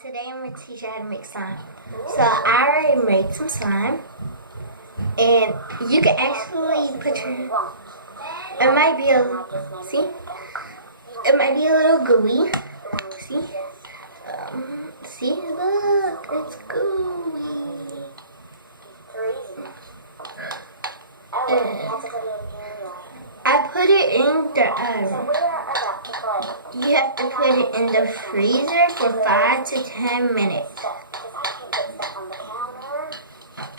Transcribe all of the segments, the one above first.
Today I'm going to teach you how to make slime. So I already made some slime. And you can actually put your... It might be a... See? It might be a little gooey. See? See? Look. It's gooey. I put it in the... you have to put it in the freezer for 5 to 10 minutes.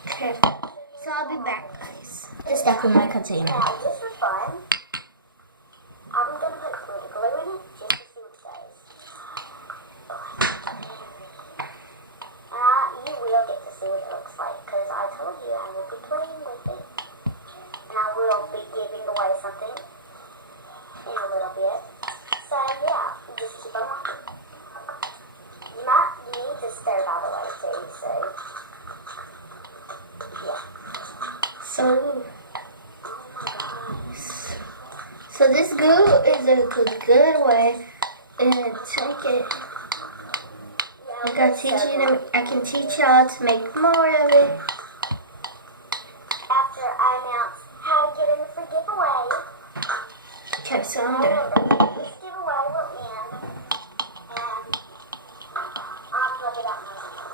Okay. So I'll be back, guys. Just stuck in my container. Now, this is fun. I'm going to put glue in it just to see what it does. You will get to see what it looks like because I told you I will be playing with it. And I will be giving away something in a little bit. So, yeah, just keep on watching. You might need to stir, by the way, too, so... So this glue is a good way to make it. I can teach y'all to make more of it. After I announce how to get in the giveaway. Okay, so I'm done. This giveaway will end, and I'll put it up myself.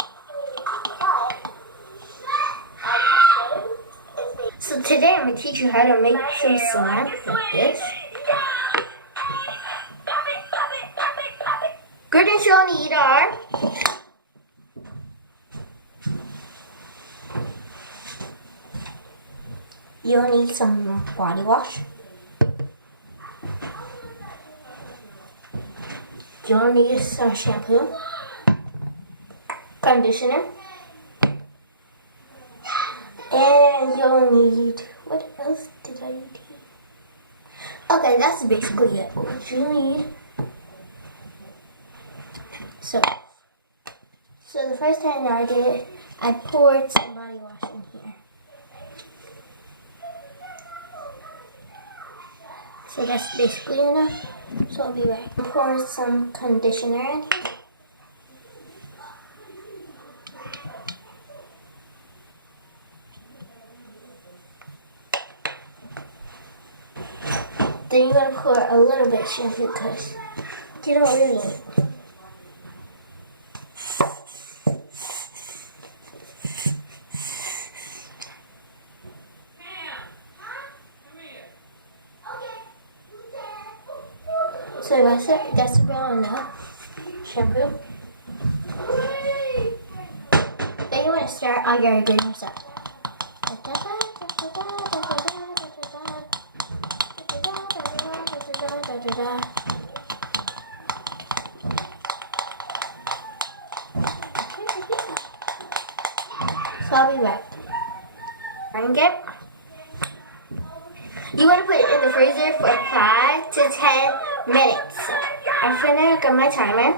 But so today I'm going to teach you how to make some slime like this. Ingredients you'll need are you'll need some body wash. You'll need some shampoo, conditioner, and you'll need, what else did I need? Okay, that's basically it. What you need. So the first thing I did, I poured some body wash in here. So that's basically enough. So I'll be right. Pour some conditioner in. Then you're gonna pour a little bit of shampoo because you don't really need it. So that's about enough shampoo. Then you want to start all your ingredients up. So I'll be back. Bring it. You want to put it in the freezer for 5 to 10 minutes. I'm finna look at my timer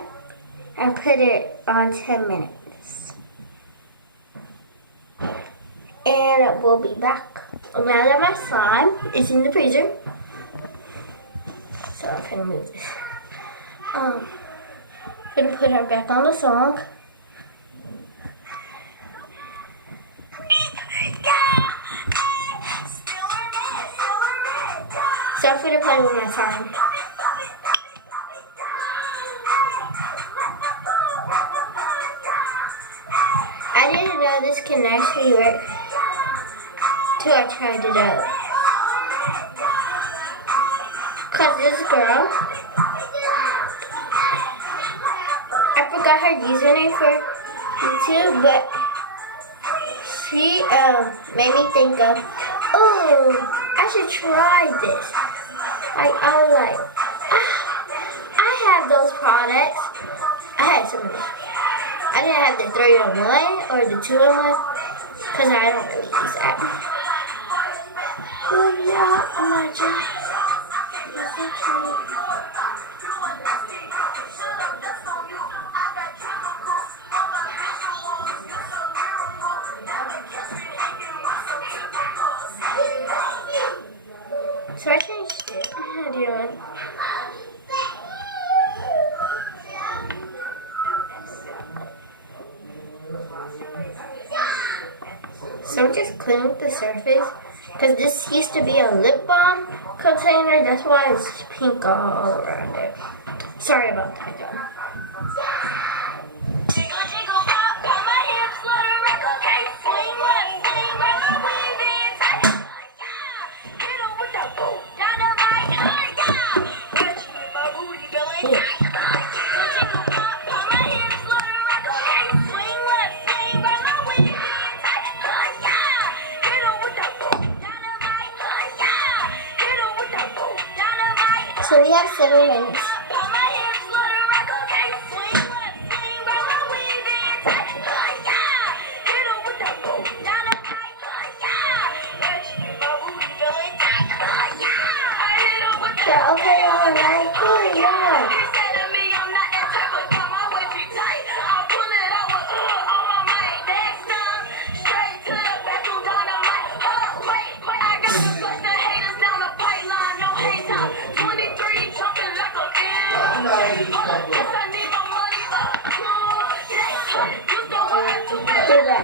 and put it on 10 minutes. And we'll be back. Now that my slime is in the freezer, so I'm finna move this. Gonna put her back on the song. So I'm gonna play with my slime. I didn't know this can actually work till I tried it out. Cause this girl, I forgot her username for YouTube, but she made me think of, oh, I should try this. I was like, I have those products. I had some of them. I didn't have the 3-in-1 or the 2-in-1 because I don't really use that. But yeah, I'm not sure. So I changed it. How do you want? So I'm just cleaning the surface because this used to be a lip balm container. That's why it's pink all around it. Sorry about that, y'all. So we have 7 minutes. Okay, all right, cool, yeah.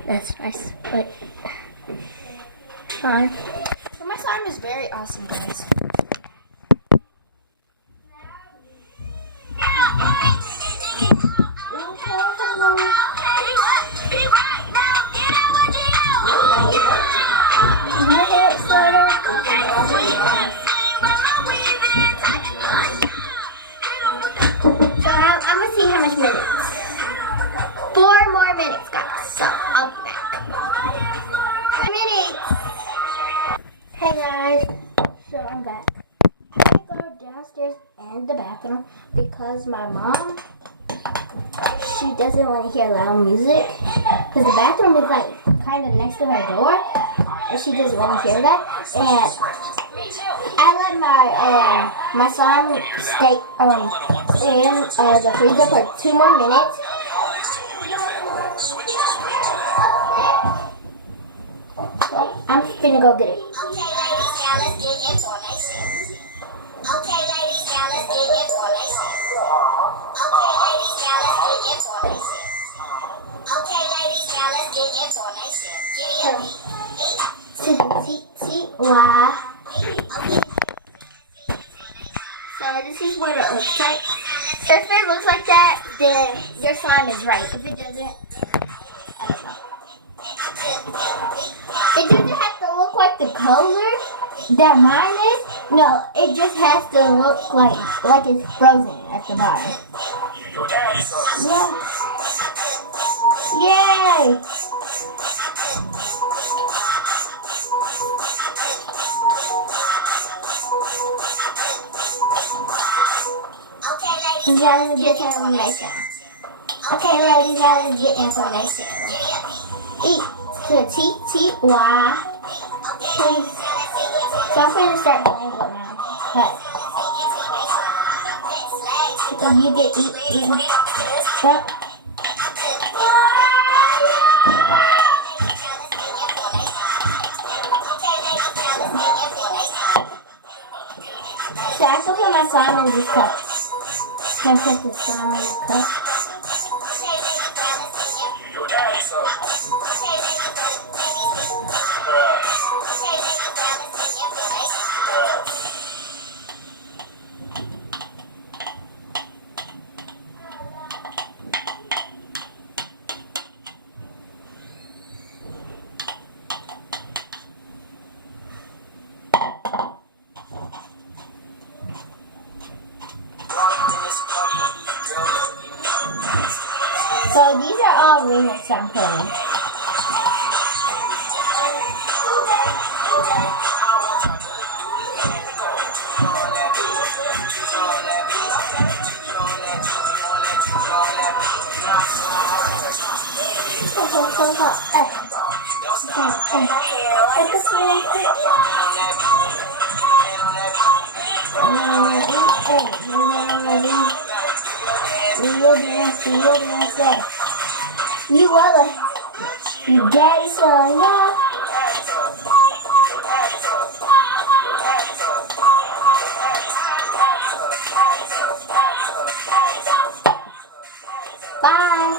That's nice, but fine. So my slime is very awesome, guys. My hair flutter. So I'm gonna see how much minutes. 4 more minutes, guys. So I'll be back. 4 minutes. Hey guys. So I'm back. I go downstairs and the bathroom because my mom, she doesn't want to hear loud music because the bathroom is like kind of next to her door and she doesn't want to hear that. And I let my slime stay in the freezer for 2 more minutes. So I'm finna go get it. Okay, ladies, now let's get information. Okay, ladies, now let's get information. Okay, ladies, now let's get information. Okay, ladies, now let's get information. Giddy up. T-T-T-Y. So this is what it looks like. If it looks like that, then your slime is right. If it doesn't, I don't know. It doesn't have to look like the color that mine is. No, it just has to look like it's frozen at the bottom. Yeah. Yay! Now let's get information. Okay, ladies, now let's get information. E-T-T-Y. Please. So I'm going to start playing with my cut. So you get E. Yep. So I can put my slime in this cup. Can I put the slime in the cup? So these are all remix I'm playing. You will, you daddy son, yeah. Bye.